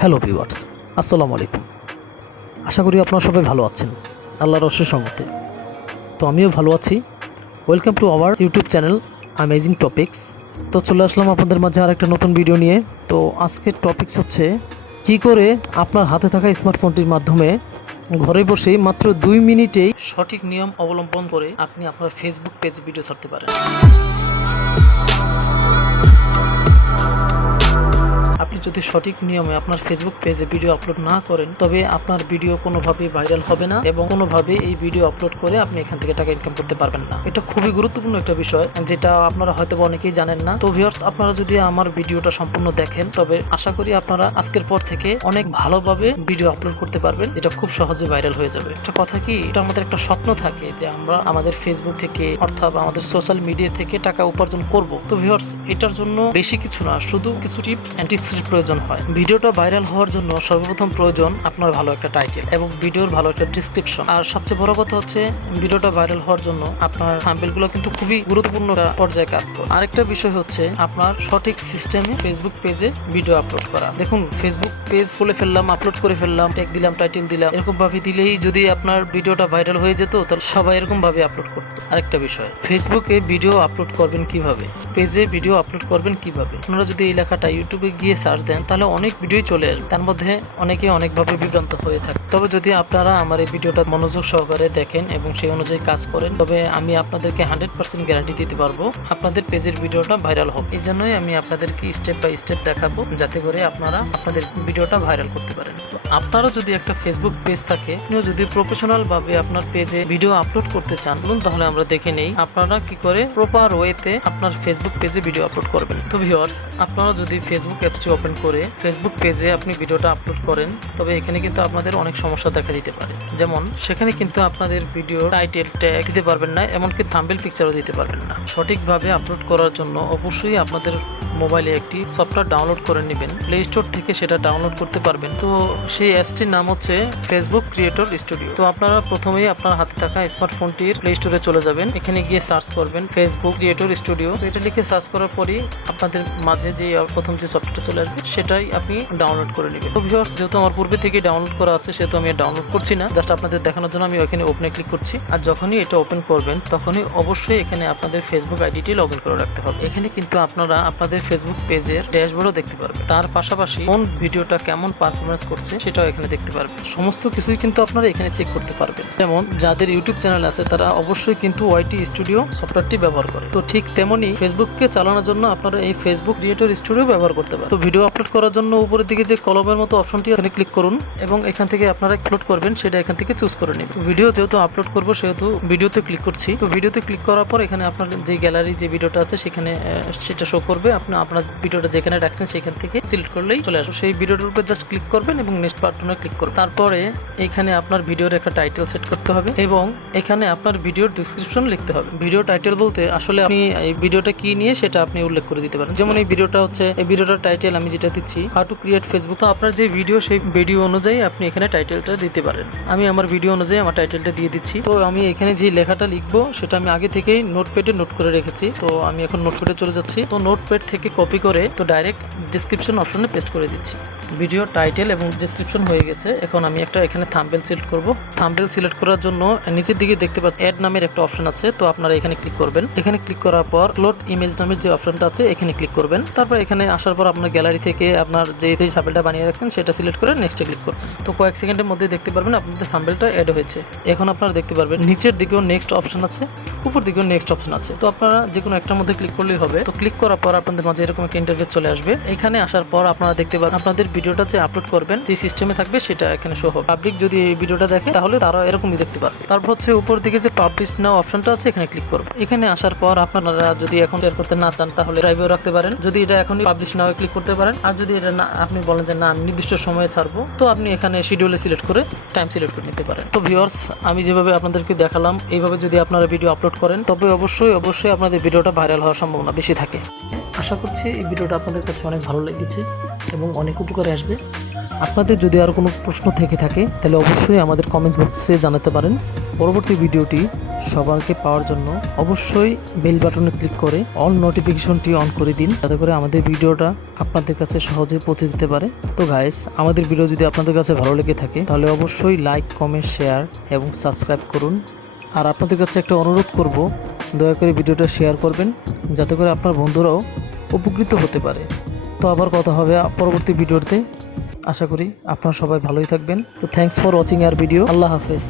Hello viewers, আসসালামু আলাইকুম। আশা করি আপনারা সবাই ভালো আছেন আল্লাহর অশেষ রহমতে। তো আমিও ভালো আছি। Welcome to our YouTube channel amazing topics. তো চলে আসলাম আপনাদের মাঝে আর একটা নতুন ভিডিও নিয়ে। তো আজকের টপিকস হচ্ছে কী করে আপনার হাতে থাকা স্মার্টফোনটির মাধ্যমে ঘরে বসেই মাত্র 2 মিনিটেই সঠিক নিয়ম অবলম্বন করে আপনি আপনার ফেসবুক পেজে ভিডিও ছাড়তে পারেন। আপনি যদি সঠিক নিয়মে আপনার ফেসবুক পেজে ভিডিও আপলোড না করেন, তবে আপনার ভিডিও কোনোভাবেই ভাইরাল হবে না এবং কোনোভাবে এই ভিডিও আপলোড করে আপনি এখান থেকে টাকা ইনকাম করতে পারবেন না। এটা খুবই গুরুত্বপূর্ণ একটা বিষয়, যেটা আপনারা হয়তো অনেকেই জানেন না। তো ভিউয়ার্স, আপনারা যদি আমার ভিডিওটা সম্পূর্ণ দেখেন, তবে আশা করি আপনারা আজকের পর থেকে অনেক ভালোভাবে ভিডিও আপলোড করতে পারবেন, যেটা খুব সহজে ভাইরাল হয়ে যাবে। একটা কথা কি, এটা আমাদের একটা স্বপ্ন থাকে যে আমরা আমাদের ফেসবুক থেকে অর্থাৎ আমাদের সোশ্যাল মিডিয়া থেকে টাকা উপার্জন করব। তো ভিউয়ার্স, এটার জন্য বেশি কিছু না, শুধু কিছু টিপস এন্ড ট্রিক্স প্রয়োজন হয়। ভিডিওটা ভাইরাল হওয়ার জন্য সর্বপ্রথম প্রয়োজন আপনার ভালো একটা টাইটেল এবং ভিডিওর ভালো একটা ডেসক্রিপশন। আর সবচেয়ে বড় কথা হচ্ছে, ভিডিওটা ভাইরাল হওয়ার জন্য আপনার থাম্বনেলগুলো কিন্তু খুবই গুরুত্বপূর্ণ পর্যায়ে কাজ করে। আরেকটা বিষয় হচ্ছে আপনার সঠিক সিস্টেমে ফেসবুক পেজে ভিডিও আপলোড করা। দেখুন, ফেসবুক পেজ খুলে ফেললাম, আপলোড করে ফেললাম, ট্যাগ দিলাম, টাইটেল দিলাম, এরকম ভাবে দিলেই যদি আপনার ভিডিওটা ভাইরাল হয়ে যেত, তাহলে সবাই এরকম ভাবে আপলোড করতো। আরেকটা বিষয়, ফেসবুকে ভিডিও আপলোড করবেন কিভাবে, পেজে ভিডিও আপলোড করবেন কিভাবে। আপনারা যদি এই লেখাটা ইউটিউবে গিয়ে সার্চ দেন, তাহলে অনেক ভিডিওই চলে আসবে। তার মধ্যে অনেকে অনেকভাবে বিভ্রান্ত হয়ে থাকে। তবে যদি আপনারা আমার এই ভিডিওটা মনোযোগ সহকারে দেখেন এবং সেই অনুযায়ী কাজ করেন, তবে আমি আপনাদেরকে 100% গ্যারান্টি দিতে পারবো আপনাদের পেজের ভিডিওটা ভাইরাল হবে। এই জন্যই আমি আপনাদেরকে স্টেপ বাই স্টেপ দেখাবো, যাতে করে আপনারা আপনাদের ভিডিওটা ভাইরাল করতে পারেন। তো আপনারও যদি একটা ফেসবুক পেজ থাকে, আপনিও যদি প্রফেশনাল ভাবে আপনার পেজে ভিডিও আপলোড করতে চান, তাহলে আমরা দেখে নেই আপনারা কি করে প্রপার ওয়েতে আপনার ফেসবুক পেজে ভিডিও আপলোড করবেন। তো ভিউয়ার্স, আপনারা যদি ফেসবুক অ্যাপসটি ওপেন করে ফেসবুক পেজে আপনি ভিডিওটা আপলোড করেন, তবে এখানে কিন্তু আপনাদের অনেক সমস্যা দেখা দিতে পারে। যেমন, সেখানে কিন্তু আপনাদের ভিডিও টাইটেল ট্যাগ দিতে পারবেন না, এমনকি থাম্বনেল পিকচারও দিতে পারবেন না। সঠিকভাবে আপলোড করার জন্য অবশ্যই আপনাদের মোবাইলে একটি সফটওয়্যার ডাউনলোড করে নেবেন। প্লে স্টোর থেকে সেটা ডাউনলোড করতে পারবেন। তো সেই অ্যাপসটির নাম হচ্ছে ফেসবুক ক্রিয়েটর স্টুডিও। তো আপনারা প্রথমেই আপনার হাতে থাকা স্মার্টফোনটির প্লে স্টোরে চলে যাবেন। এখানে গিয়ে সার্চ করবেন ফেসবুক ক্রিয়েটর স্টুডিও। তো এটা লিখে সার্চ করার পরই আপনাদের মাঝে যে প্রথম যে সফটওয়্যারটা চলে আসবে, সেটাই আপনি ডাউনলোড করে নেবেন। তো ভিউয়ার্স, যেহেতু আমার পূর্বে থেকে ডাউনলোড করা আছে, সেহেতু আমি ডাউনলোড করছি না, জাস্ট আপনাদের দেখানোর জন্য আমি ওখানে ওপেনে ক্লিক করছি। আর যখনই এটা ওপেন করবেন, তখনই অবশ্যই এখানে আপনাদের ফেসবুক আইডিটি লগ ইন করে রাখতে হবে। এখানে কিন্তু আপনারা আপনাদের ফেসবুক পেজের ড্যাশবোর্ডও দেখতে পারবেন। তার পাশাপাশি কোন ভিডিওটা কেমন পারফরমেন্স করছে সেটাও এখানে দেখতে পারবেন। সমস্ত কিছুই কিন্তু আপনারা এখানে চেক করতে পারবেন। যেমন, যাদের ইউটিউব চ্যানেল আছে, তারা অবশ্যই কিন্তু ওয়াইটি স্টুডিও সফটওয়্যারটি ব্যবহার করে। তো ঠিক তেমনি ফেসবুককে চালানোর জন্য আপনারা এই ফেসবুক ক্রিয়েটর স্টুডিও ব্যবহার করতে পারেন। তো ভিডিও আপলোড করার জন্য উপরের দিকে যে কলমের মতো অপশনটি, এখানে ক্লিক করুন এবং এখান থেকে আপনারা আপলোড করবেন সেটা এখান থেকে চুজ করে নেবেন। ভিডিও যেহেতু আপলোড করব, সেহেতু ভিডিওতে ক্লিক করছি। তো ভিডিওতে ক্লিক করার পর এখানে আপনার যে গ্যালারি যে ভিডিওটা আছে, সেখানে সেটা শো করবে। আপনার ভিডিওটা যেখানে রাখছেন সেখান থেকে সিলেক্ট করলেই চলে আসবে। সেই ভিডিওটার উপর জাস্ট ক্লিক করবেন এবং নেক্সট বাটনে ক্লিক করবেন। তারপরে এখানে আপনার ভিডিওর একটা টাইটেল সেট করতে হবে এবং এখানে আপনার ভিডিওর ডেসক্রিপশন লিখতে হবে। ভিডিও টাইটেল বলতে আসলে আপনি এই ভিডিওটা কি নিয়ে সেটা আপনি উল্লেখ করে দিতে পারেন। যেমন এই ভিডিওটা হচ্ছে, এই ভিডিওটার টাইটেল আমি যেটা দিচ্ছি, হাউ টু ক্রিয়েট ফেসবুক। তো আপনার যে ভিডিও, সেই ভিডিও অনুযায়ী আপনি এখানে টাইটেলটা দিতে পারেন। আমি আমার ভিডিও অনুযায়ী আমার টাইটেলটা দিয়ে দিচ্ছি। তো আমি এখানে যে লেখাটা লিখবো, সেটা আমি আগে থেকেই নোটপ্যাডে নোট করে রেখেছি। তো আমি এখন নোটপ্যাডে চলে যাচ্ছি। তো নোটপ্যাড থেকে কপি করে তো ডাইরেক্ট ডেসক্রিপশন অপশনে পেস্ট করে দিচ্ছি। ভিডিও টাইটেল এবং ডেসক্রিপশন হয়ে গেছে। এখন আমি একটা এখানে থাম্বনেল সিলেক্ট করব। থাম্বনেল সিলেক্ট করার জন্য নিচের দিকে দেখতে পাচ্ছেন অ্যাড নামের একটা অপশন আছে। তো আপনারা এখানে ক্লিক করবেন। এখানে ক্লিক করার পর আপলোড ইমেজ নামের যে অপশনটা আছে, এখানে ক্লিক করবেন। তারপর এখানে আসার পর আপনার গ্যালারি থেকে আপনার যে থাম্বনেলটা বানিয়ে রাখছেন সেটা সিলেক্ট করে নেক্সটে ক্লিক করবেন। তো কয়েক সেকেন্ডের মধ্যে দেখতে পারবেন আপনাদের থাম্বনেলটা অ্যাড হয়েছে। এখন আপনারা দেখতে পারবেন নিচের দিকেও নেক্সট অপশন আছে, উপর দিকেও নেক্সট অপশন আছে। তো আপনারা যে কোনো একটার মধ্যে ক্লিক করলেই হবে। তো ক্লিক করার পর আপনাদের মাঝে এরকম একটা ইন্টারফেস চলে আসবে। এখানে আসার পর আপনারা দেখতে পাবেন আপনাদের ভিডিওটা যে আপলোড করবেন, যে সিস্টেমে থাকবে সেটা এখানে শো হবে। পাবলিক যদি এই ভিডিওটা দেখে, তাহলে তারা এরকমই দেখতে পারবে। তারপর হচ্ছে উপর দিকে যে পাবলিশ নাও অপশনটা আছে, এখানে ক্লিক করবেন। এখানে আসার পর আপনারা যদি এখন শেয়ার করতে না চান, তাহলে ড্রাইভেও রাখতে পারেন। যদি এটা এখনই পাবলিশ নাও ক্লিক করতে পারেন। আর যদি এটা না, আপনি বলেন যে না, আমি নির্দিষ্ট সময়ে ছাড়বো, তো আপনি এখানে শিডিউলে সিলেক্ট করে টাইম সিলেক্ট করে নিতে পারেন। তো ভিউয়ার্স, আমি যেভাবে আপনাদেরকে দেখালাম, এইভাবে যদি আপনারা ভিডিও আপলোড করেন, তবে অবশ্যই আপনাদের ভিডিওটা ভাইরাল হওয়ার সম্ভাবনা বেশি থাকে। আশা করছি এই ভিডিওটা আপনাদের কাছে অনেক ভালো লেগেছে এবং অনেক উপকারে আসবে। আপনাদের যদি আরও কোনো প্রশ্ন থেকে থাকে, তাহলে অবশ্যই আমাদের কমেন্টস বক্সে জানাতে পারেন। পরবর্তী ভিডিওটি সবারকে পাওয়ার জন্য অবশ্যই বেল বাটনে ক্লিক করে অল নোটিফিকেশনটি অন করে দিন, যাতে করে আমাদের ভিডিওটা আপনাদের কাছে সহজে পৌঁছে যেতে পারে। তো গাইস, আমাদের ভিডিও যদি আপনাদের কাছে ভালো লেগে থাকে তাহলে অবশ্যই লাইক, কমেন্ট, শেয়ার এবং সাবস্ক্রাইব করুন। আর আপনাদের কাছে একটা অনুরোধ করব, দয়া করে ভিডিওটা শেয়ার করবেন, যাতে করে আপনার বন্ধুরাও উপকৃত হতে পারে। তো আবার কথা হবে পরবর্তী ভিডিওতে। আশা করি আপনারা সবাই ভালোই থাকবেন। তো thanks for watching our video. আল্লাহ হাফেজ।